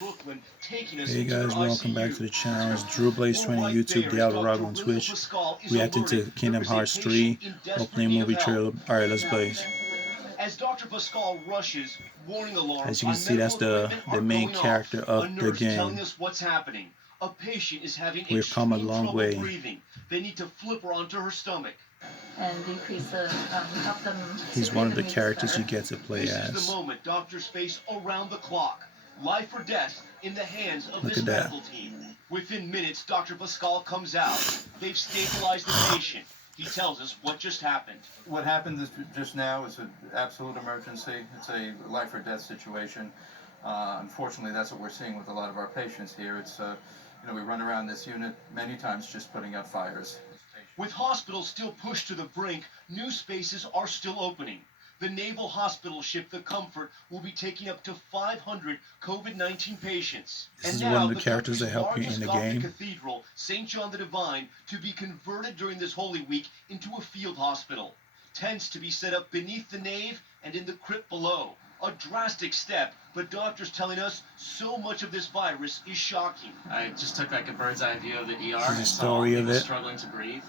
Brooklyn, taking us Hey into their guys, welcome back to ICU. the channel. It's Drew Blaze Or 20 right YouTube, there, as Diablo Dr. on Aurelio Twitch, Pascal is reacting alerted to there Kingdom is a Hearts patient 3 in desperate opening need of movie help. trailer. Alright, let's blaze. As Dr. Pascal rushes, warning alarms As you can on see, that's medical the equipment are main going off. character A of the nurse telling game. us what's happening. A patient is having We've come a extreme long trouble way. breathing. They need to flip her onto her stomach. And decrease the, help them to He's one breathe of the and breathe characters better. you get to play This is the as. moment doctors face around the clock. Life or death in the hands of Look this at that. medical team. Within minutes, Dr. Pascal comes out. They've stabilized the patient. He tells us what just happened. What happened just now is an absolute emergency. It's a life or death situation. Unfortunately, that's what we're seeing with a lot of our patients here. It's, we run around this unit many times just putting out fires. With hospitals still pushed to the brink, new spaces are still opening. The naval hospital ship The Comfort will be taking up to 500 COVID-19 patients. This And is now one of the the characters country's that help you largest in the Gothic game. cathedral, St. John the Divine, to be converted during this Holy Week into a field hospital. Tents to be set up beneath the nave and in the crypt below. A drastic step, but doctors telling us so much of this virus is shocking. I just took like a bird's eye view of the ER This is and the saw story of people it. struggling to breathe,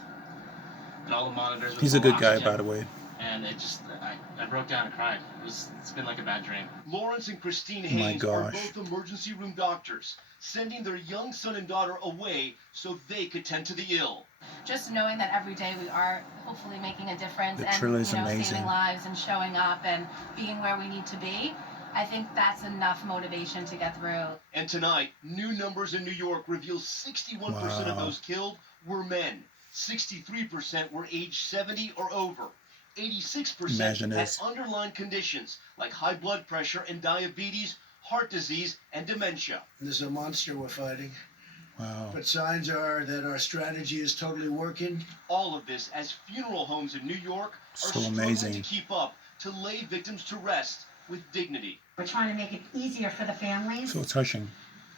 and all the monitors with He's a low good guy, oxygen. by the way. And I broke down and cried. It's been like a bad dream. Lawrence and Christine Oh my Haynes are gosh. both emergency room doctors, sending their young son and daughter away so they could tend to the ill. Just knowing that every day we are hopefully making a difference The and trailer is amazing. saving lives and showing up and being where we need to be. I think that's enough motivation to get through. And tonight, new numbers in New York reveal 61% of Wow. those killed were men. 63% were age 70 or over. 86% Imagine had this. underlying conditions like high blood pressure and diabetes, heart disease, and dementia. This is a monster we're fighting. Wow. But signs are that our strategy is totally working. All of this as funeral homes in New York are So struggling amazing. to keep up, to lay victims to rest with dignity. We're trying to make it easier for the families, So touching.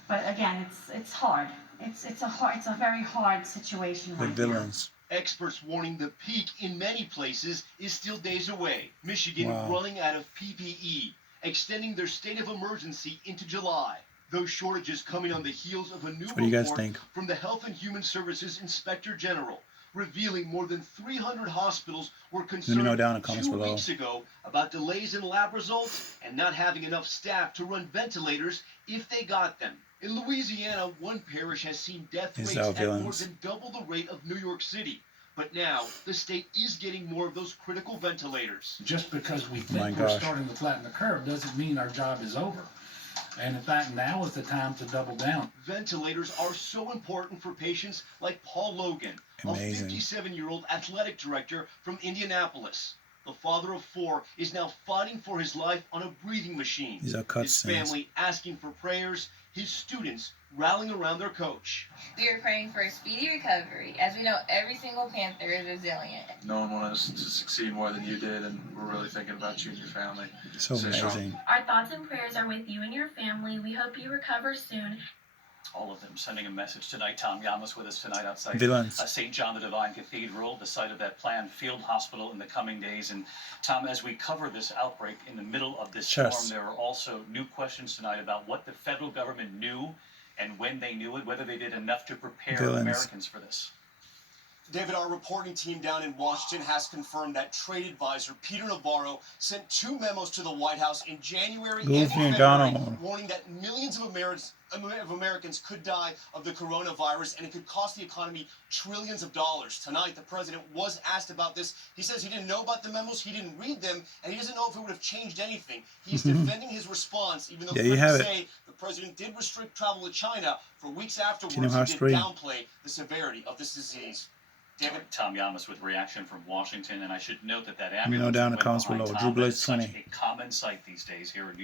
but again, it's hard. It's a very hard situation The right now. villains. Experts warning the peak in many places is still days away. Michigan Wow. running out of PPE, extending their state of emergency into July. Those shortages coming on the heels of a new What do you guys report think? from the Health and Human Services Inspector General, revealing more than 300 hospitals were concerned know down in the comments 2 below. weeks ago about delays in lab results and not having enough staff to run ventilators if they got them. In Louisiana, one parish has seen death These rates are at more villains. than double the rate of New York City. But now, the state is getting more of those critical ventilators. Just because we My think we're gosh. starting to flatten the curve doesn't mean our job is over. And in fact, now is the time to double down. Ventilators are so important for patients like Paul Logan, Amazing. a 57-year-old athletic director from Indianapolis. The father of 4 is now fighting for his life on a breathing machine. These are His cutscenes. family asking for prayers, his students rallying around their coach. We are praying for a speedy recovery, as we know every single Panther is resilient. No one wanted us to succeed more than you did, and we're really thinking about you and your family. So Stay strong. amazing. Our thoughts and prayers are with you and your family. We hope you recover soon. All of them sending a message tonight. Tom Yamas with us tonight outside Villains. St. John the Divine Cathedral, the site of that planned field hospital in the coming days. And Tom, as we cover this outbreak in the middle of this storm, Chess. there are also new questions tonight about what the federal government knew and when they knew it, whether they did enough to prepare Villains. Americans for this. David, our reporting team down in Washington has confirmed that trade advisor Peter Navarro sent 2 memos to the White House in January and Goofy and February Donald. warning that millions of Americans could die of the coronavirus and it could cost the economy trillions of dollars. Tonight, the president was asked about this. He says he didn't know about the memos, he didn't read them, and he doesn't know if it would have changed anything. He's defending his response, even though There you have critics it. say the president did restrict travel to China. For weeks afterwards, Kingdom he Hearts did 3. downplay the severity of this disease. David? Tom Yamas with reaction from Washington, and I should note that Let me know ambulance down in the went comments behind below. Tom, Drew that Blaze is such 20. a common sight these days here in New York.